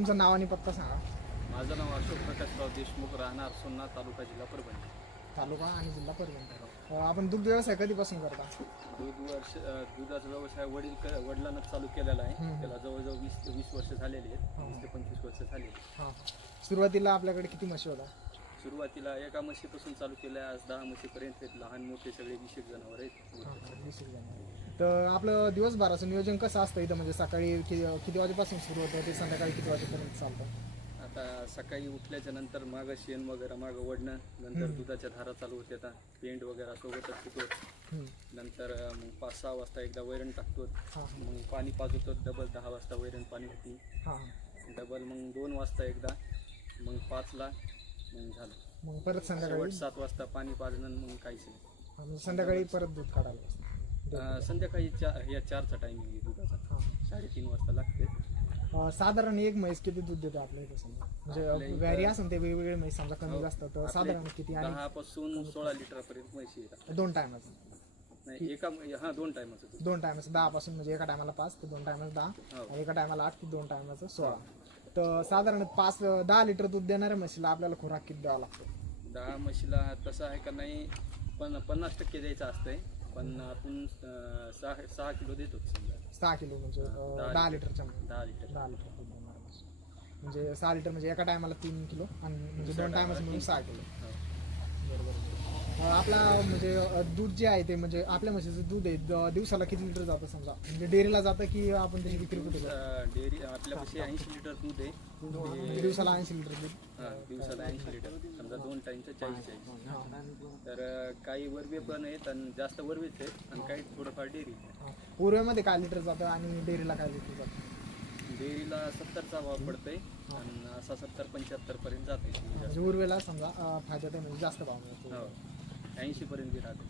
तुमचं नाव आणि पत्ता सांगा. माझं नाव अशोक प्रकाशराव देशमुख राहणार सोन्ना तालुका जिल्हा परभणी. तालुका आणि जिल्हा परभणी. अं, आपण दुग्ध व्यवसाय कधीपासून करता? दूध वर्ष अं, दुधाचा व्यवसाय वडील क- वडिलांनाच चालू केलेला आहे. त्याला जवळजवळ वीस वीस वर्ष झालेली आहेत. वीस ते पंचवीस वर्ष झालेली आहेत. हां. सुरुवातीला आपल्याकडे किती म्हशी होता सुरुवातीला एका म्हशीपासून चालू केलं आज दहा म्हशीपर्यंत आहेत. लहान मोठे सगळे वीस एक जनावर आहेत. हां. तर आपलं दिवसभराचं नियोजन कसं असतं इथं? म्हणजे सकाळी कि किती वाजेपासून सुरू होतं? ते संध्याकाळी किती वाजेपर्यंत चालतं? आता सकाळी उठल्याच्या नंतर मागं शेण वगैरे मागं वडणं नंतर. दुधाच्या धारा चालू होत्या आता पेंट वगैरे सोबतच पितो हम्म. नंतर अं, मग पाच सहा वाजता एकदा वैरण टाकतो. हां. मग पाणी पाजवतो. डबल दहा वाजता वैरण पाणी होती. हां. हां डबल मग दोन वाजता एकदा. मग पाचला मग झालं. मग परत शेवट संध्याकाळी सात वाजता पाणी पाजणं मग काहीच नाही. हां, म्हणजे संध्याकाळी परत दूध काढायला. संध्याकाळी चार या चारचा टायमिंग आहे दुधाचा. साडेतीन वाजता लागते. अं, साधारण एक म्हैस किती दूध देते आपल्या इथे समजा? आपल्या म्हणजे इथं- व्हॅरी असेल ते वेगवेगळे म्हैस समजा कमी हो. जास्त तर साधारण किती आणि दहा पासून सोळा लिटरपर्यंत म्हशी येतात. दोन टायमाचं नाही एका हा दोन टायमाचं दूध दोन टायमाचं दहा पासून म्हणजे एका टायमाला पाच ते दोन टायमाचं दहा हो. आणि एका टायमाला आठ ते दोन टायमाचं सोळा. तर साधारण पाच दहा लिटर दूध देणाऱ्या म्हशीला आपल्याला खुराक किती द्यावा लागतो? दहा म्हशीला तसं आहे का नाही पण पन्नास टक्के द्यायचं असतंय. पण आपण सहा सहा किलो देतो समजा. सहा किलो म्हणजे अं, दहा दहा लिटर. लिटरच्या दहा लिटर. दहा लिटर. म्हणजे सहा लिटर म्हणजे एका टायमाला तीन किलो आणि म्हणजे दोन टायमाचं म्हणून सहा किलो. आपला म्हणजे दूध जे आहे ते म्हणजे आपल्या म्हशीचं दूध आहे. द- दिवसाला किती लिटर जातं समजा? म्हणजे डेअरीला जातं की आपण त्याची विक्री कुठे करतो? डेअरी आपल्यापाशी ऐंशी लिटर दूध आहे. म्हणजे दिवसाला ऐंशी लिटर दूध? हा, दिवसाला ऐंशी लिटर. समजा दोन टाईमचं चाळीस चाळीस तर अं, काही वरवे पण आहेत आणि जास्त वरवेच आहेत आणि काही थोडंफार डेअरी. उर्व्यामध्ये काय लिटर जातं आणि डेअरीला काय लिटर जातं? डेअरीला सत्तरचा भाव पडतोय आणि असा सत्तर पंच्याहत्तर पर्यंत जाते म्हणजे उर्वेला समजा अं, फायद्यात आहे म्हणजे जास्त भाव मिळतो. हो. ऐंशी पर्यंत बी राहते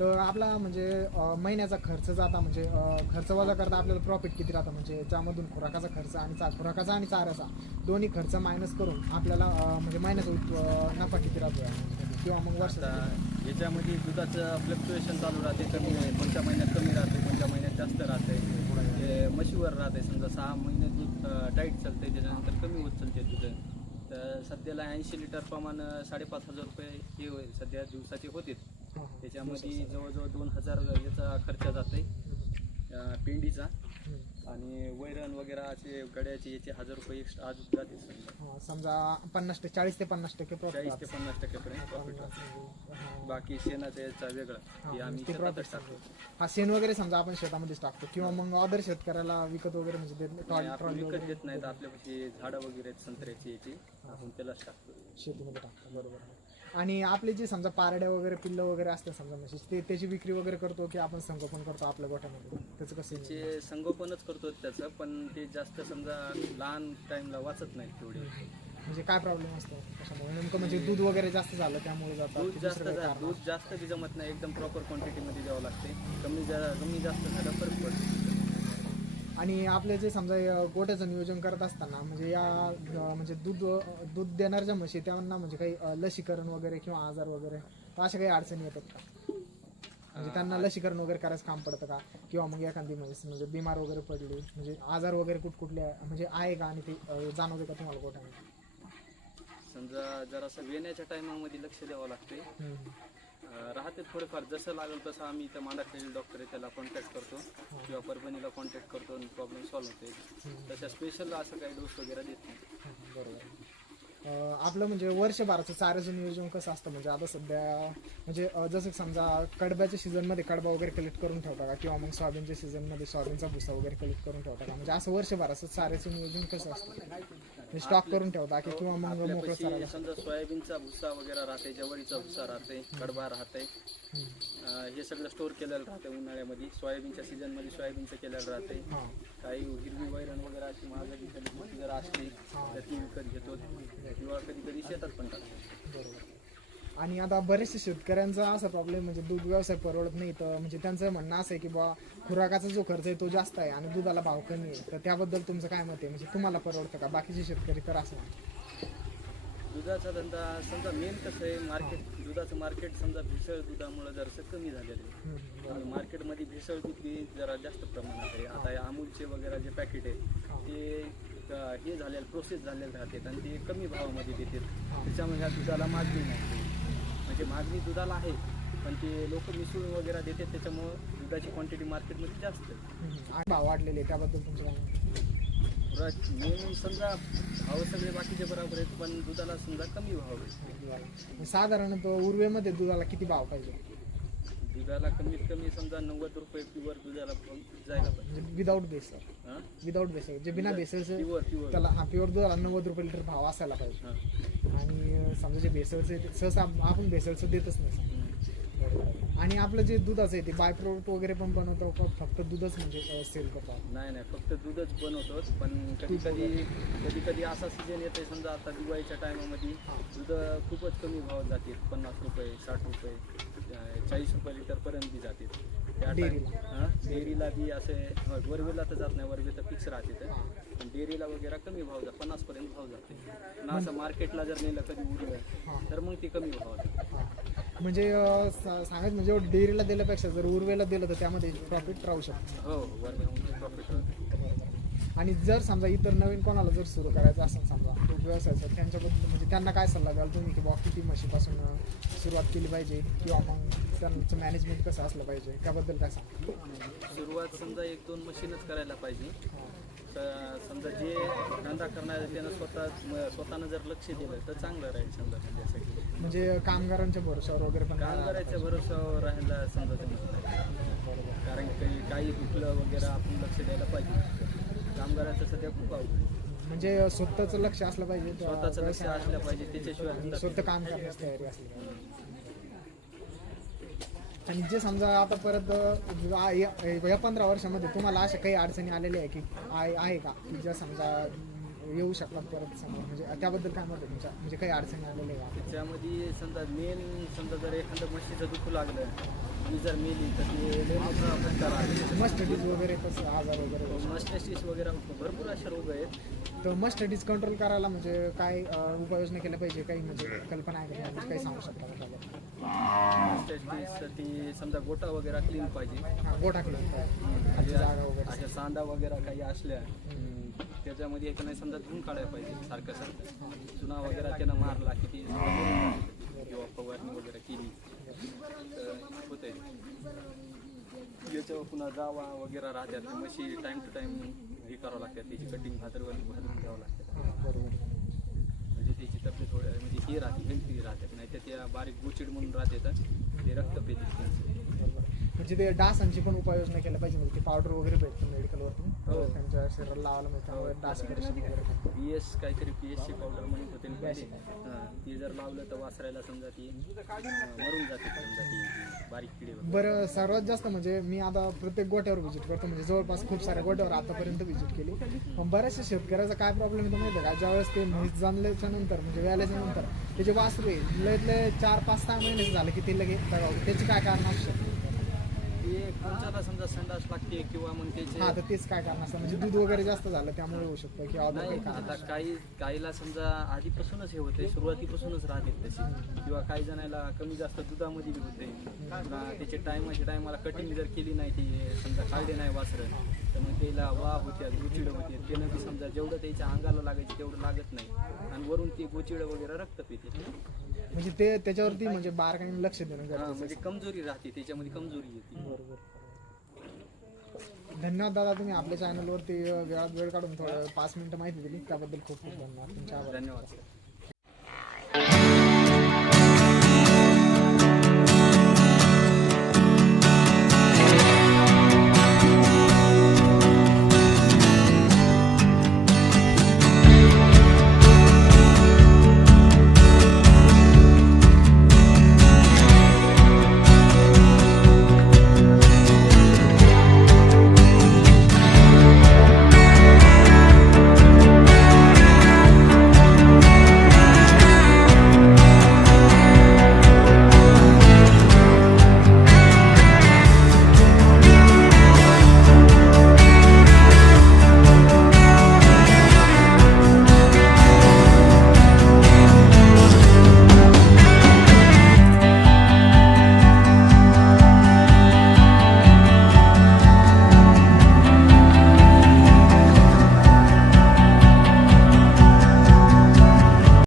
तर आपला म्हणजे अं, महिन्याचा खर्च जाता म्हणजे अं, खर्च वजा करता आपल्याला प्रॉफिट किती राहतं? म्हणजे त्यामधून खुराकाचा खर्च आणि चा खुराकाचा आणि चाऱ्याचा दोन्ही खर्च मायनस करून आपल्याला अं, म्हणजे महिन्याचा उत- अं, नफा किती राहतो यामध्ये? किंवा मग वर्ष याच्यामध्ये दुधाचं फ्लक्च्युएशन चालू राहते कमी कोणत्या महिन्यात कमी राहते कोणत्या महिन्यात जास्त राहते. ते म्हशीवर राहते समजा सहा महिने दूध डाईट चालते त्याच्यानंतर कमी होत चालते दूध. तर सध्याला ऐंशी लिटर प्रमाण साडेपाच हजार रुपये हे होईल. सध्या दिवसाचे होते त्याच्यामध्ये जवळजवळ दोन हजार याचा खर्च जात आहे पेंडीचा. आणि वैरण वगैरे असे गड्याचे याचे हजार रुपये एक्स्ट्रा आज जाते समजा. हा, समजा पन्नास टक्के चाळीस ते पन्नास टक्के चाळीस ते पन्नास टक्क्यापर्यंत प्रॉफिट राहते बाकी शेणाचा याचा वेगळा. ते आम्ही ते शेतातच प्रॉफिट टाकतो. हा शेण वगैरे समजा आपण शेतामध्येच टाकतो किंवा मग अदर शेतकऱ्याला विकत वगैरे म्हणजे देत नाही. नाही, ट्रॉली आपण ट्रॉली विकत वगैरे घेत नाहीत आपल्यापाशी झाडं वगैरे आहेत संत्र्याची याची. आपण त्यालाच टाकतो. शेतीमध्ये टाकतो बरोबर. आणि आपले जे समजा पारड्या वगैरे पिल्लं वगैरे असतात समजा म्हणजे ते त्याची विक्री वगैरे करतो की आपण संगोपन करतो आपल्या गोठ्यामध्ये? त्याचं कसं आहे? ते संगोपनच करतो त्याचं पण ते जास्त समजा लहान टाइमला वाचत नाहीत तेवढे. म्हणजे काय प्रॉब्लेम असतो? त्याच्यामुळे नेमकं म्हणजे दूध वगैरे जास्त झालं त्यामुळे जातात दूध की जास्त दुसरं काही झा- कारण? दूध जास्त बी जमत नाही एकदम प्रॉपर क्वांटिटीमध्ये द्यावं लागते. कमी जा कमी जास्त झालं फरक पडतो. आणि आपले जे समजा या गोठ्याचं नियोजन करत असताना म्हणजे या अं, म्हणजे दूध दूध देणाऱ्या ज्या म्हशी त्यांना म्हणजे काही अं, लसीकरण वगैरे किंवा आजार वगैरे तर अशा काही अडचणी येतात का? म्हणजे त्यांना लसीकरण वगैरे करायचं काम पडतं का? किंवा मग एखादी म्हैस म्हणजे बिमार वगैरे पडली म्हणजे आजार वगैरे कुठकुठले म्हणजे आहे का? आणि ते अं, जाणवते का तुम्हाला गोठ्यामध्ये? समजा जरासं वेण्याच्या टायमामध्ये लक्ष द्यावं लागते हम्म. राहते थोडेफार. जसं लागेल तसं आम्ही इथं मांडाखेळी डॉक्टर आहे त्याला कॉन्टॅक्ट करतो. किंवा परभणीला कॉन्टॅक्ट करतो आणि प्रॉब्लेम सॉल्व्ह होते. तशा स्पेशल असं काही डोस वगैरे देत नाही. बरोबर. आपलं म्हणजे वर्षभराचं चाऱ्याचं नियोजन कसं असतं? म्हणजे आता सध्या म्हणजे जसं समजा कडब्याच्या सीझनमध्ये कडबा वगैरे कलेक्ट करून ठेवता का? किंवा मग सोयाबीनच्या सीझनमध्ये सोयाबीनचा भुसा वगैरे कलेक्ट करून ठेवता का? म्हणजे असं वर्षभराचं चाऱ्याचं नियोजन कसं असतं? स्टॉक करून ठेवता की किंवा मग मोकळं आपल्यापाशी चारायला समजा सोयाबीनचा भुसा वगैरे राहते ज्वारीचा भुसा राहते कडबा राहते. अं, हे सगळं स्टोअर केलेलं राहते उन्हाळ्यामध्ये. सोयाबीनच्या सीझनमध्ये सोयाबीनचं केलेलं राहते. हां. काही हिरवी वैरण वगैरे अशी महागाची कधी जर असली तर ती विकत घेतो. किंवा कधी कधी शेतात पण टाकतो. आणि आता बरेचसे शेतकऱ्यांचा असा प्रॉब्लेम म्हणजे दूध व्यवसाय परवडत नाही तर म्हणजे त्यांचं म्हणणं असं आहे की बा खुराकाचा जो खर्च आहे तो जास्त आहे आणि दुधाला भाव कमी आहे. तर त्याबद्दल तुमचं काय मत आहे? म्हणजे तुम्हाला परवडतं का? बाकीचे शेतकरी तर असं. दुधाचा धंदा समजा मेन कसं आहे मार्केट दुधाचं मार्केट समजा भेसळ दुधामुळे जरासं कमी झालेलं आहे. मार्केटमध्ये भेसळ दूध जरा जास्त प्रमाणात आहे. आता अमूलचे वगैरे जे पॅकेट आहे ते हे झालेलं प्रोसेस झालेलं राहतात आणि ते कमी भावामध्ये देतात. त्याच्यामुळे ह्या दुधाला मागणी नाही. म्हणजे मागणी दुधाला आहे पण ते लोक मिसळून वगैरे देतात त्याच्यामुळं दुधाची क्वांटिटी मार्केटमध्ये जास्त आहे भाव वाढलेले आहे, त्याबद्दल तुमचं काय म्हणणं? मेन समजा भाव सगळे बाकीचे बरोबर आहेत पण दुधाला समजा कमी भाव आहे दुधाला. साधारणतः उर्वेमध्ये दुधाला किती भाव पाहिजे दुधाला कमीत कमी समजा नव्वद रुपये प्युअर दुधाला जायला पाहिजे. विदाऊट बेसर हां? विदाऊट बेसर जे बिना बेसरचं प्युअर प्युअर त्याला प्युअर दुधाला नव्वद रुपये लिटर भाव असायला पाहिजे. आणि समजा जे भेसळचं आहे ते सहसा आपण भेसळचं देतच नाही. आणि आपलं जे दुधाचं आहे ते बाय प्रोडक्ट वगैरे पण बनवतो का? फक्त दूधच म्हणजे सेल करतो आपण? नाही नाही. फक्त दूधच बनवतो पण कधी कधी कधी कधी असा सीजन येते समजा आता दिवाळीच्या टायमामध्ये दूध खूपच कमी भावात जाते पन्नास रुपये साठ रुपये. चाळीस रुपये लिटरपर्यंत बी जाते. त्या हां डेअरीला बी असे वरवेला तर जात नाही वरवे तर फिक्स राहते तर पण डेअरीला वगैरे कमी भाव जात पन्नासपर्यंत भाव जाते. आणि असं मार्केटला जर नेलं कधी उरलं तर मग ते कमी भाव जाते. म्हणजे सांगायचं म्हणजे डेअरीला दिल्यापेक्षा जर उर्वेला दिलं तर त्यामध्ये प्रॉफिट राहू शकतं. हो वरवे प्रॉफिट आणि जर समजा इतर नवीन कोणाला जर सुरू करायचं असेल समजा तो व्यवसाय तर त्यांच्याबद्दल म्हणजे त्यांना काय सल्ला द्याल तुम्ही? की बाबा किती म्हशीपासून अं, सुरुवात केली पाहिजे? किंवा मग त्यांचं मॅनेजमेंट कसं असलं पाहिजे? त्याबद्दल काय सांगा सुरुवात समजा एक दोन मशीनच करायला पाहिजे. तर समजा जे धंदा करणार त्यानं स्वतः स्वतःनं जर लक्ष दिलं तर चांगलं राहील समजा धंद्यासाठी म्हणजे कामगारांच्या भरोशावर वगैरे पण काम करायच्या भरोशावर राहायला समजा नाही. कारण काही काही विकलं वगैरे आपण लक्ष द्यायला पाहिजे. कामगाराचं सध्या खूप अवघड आहे. म्हणजे स्वतःचं लक्ष असलं पाहिजे स्वतःचं लक्ष. असलं पाहिजे त्याच्याशिवाय आणि स्वतः काम करण्याची तयारी असली पाहिजे आणि जे समजा आता परत अं, आ- या या पंधरा वर्षामध्ये तुम्हाला अशा काही अडचणी आलेल्या आहे की आहे आहे का की ज्या समजा अं, येऊ शकतात परत समजा म्हणजे त्याबद्दल काय मत आहे तुमच्या म्हणजे काही अडचणी आलेल्या आहे का? त्याच्यामध्ये समजा मेन समजा जर एखादं म्हशीचं दुखू लागलं ती जर मेली तर ते मस्टडीज वगैरे कसं आजार वगैरे मस्टेस्टिस वगैरे भरपूर अशा रोग आहेत. तर मस्टडीज कंट्रोल करायला म्हणजे काय अं, उपाययोजना केल्या पाहिजे काही? म्हणजे कल्पना आहे का काही सांगू शकता का समजा गोटा वगैरे क्लीन पाहिजे. हां गोठा केलं खालची जागा वगैरे. अशा सांदा वगैरे काही असल्या त्याच्यामध्ये एक नाही समजा धुवून काढायला पाहिजे सारखं सारखं. चुना वगैरे त्यानं मारला की ती. किंवा फवारणी वगैरे केली. तर होते याच्यावर पुन्हा जावा वगैरे राहतात. मशी टाइम टू टाइम हे करावं लागतात त्याची कटिंग भादरवर भादरून घ्यावं लागतं. म्हणजे त्याची तब्येत थोड्या म्हणजे हे राहते हेल्थी राहतात नाही तर त्या बारीक गोचिड म्हणून राहते तर ते रक्त पेते. म्हणजे ते डासांची पण उपाययोजना केल्या पाहिजे म्हणजे ते पावडर वगैरे भेटतं मेडिकलवरती हो. त्यांच्या शरीराला लावायला मिळतं त्यामुळे डास पी एस काहीतरी पी एस ची पावडर म्हणत होते. हां, ती जर लावलं तर वासरायला समजा ती मरून जाते समजा ती बारीक किडे. बरं सर्वात जास्त म्हणजे मी आता प्रत्येक गोट्यावर व्हिजिट करतो म्हणजे जवळपास खूप साऱ्या गोट्यावर आतापर्यंत व्हिजिट केली. पण बऱ्याचशा शेतकऱ्याचा काय प्रॉब्लेम येतो माहिती आहे का? ज्यावेळेस ते म्हैस जाणल्याच्या नंतर म्हणजे व्याल्याच्या नंतर त्याचे वासरू आहे. लयतले चार पाच सहा महिने झाले की ते लगेच त्याची काय कारण असू शकतं ते कोणत्याला समजा संडास लागते किंवा मग त्याचे हा तर तेच काय कारण असतं म्हणजे दूध वगैरे जास्त झालं त्यामुळे होऊ शकतं किंवा नाही काही कारण आता काही काहीला समजा आधीपासूनच हे होते सुरुवातीपासूनच राहते तशी. किंवा काही जणाला कमी जास्त दुधामध्ये बी होते पुन्हा त्याचे टायमाच्या टायमाला कटिंग जर केली नाही ती समजा काढले नाही वासरं तर मग त्याला वाह होत्या गोचिडं होते. त्यानं बी समजा जेवढं त्याच्या अंगाला लागायचं तेवढं लागत नाही. आणि वरून ती गोचिडं वगैरे रक्त पिते म्हणजे ते त्याच्यावरती म्हणजे बारकाईने लक्ष देणं हा, गरजेचं म्हणजे कमजोरी राहते त्याच्यामध्ये कमजोरी येते. बरोबर. धन्यवाद दादा तुम्ही आपल्या चॅनलवरती वेळात वेळ काढून थोडं पाच मिनिटं माहिती दिली. त्याबद्दल खूप खूप धन्यवाद. तुमच्या आभार. धन्यवाद.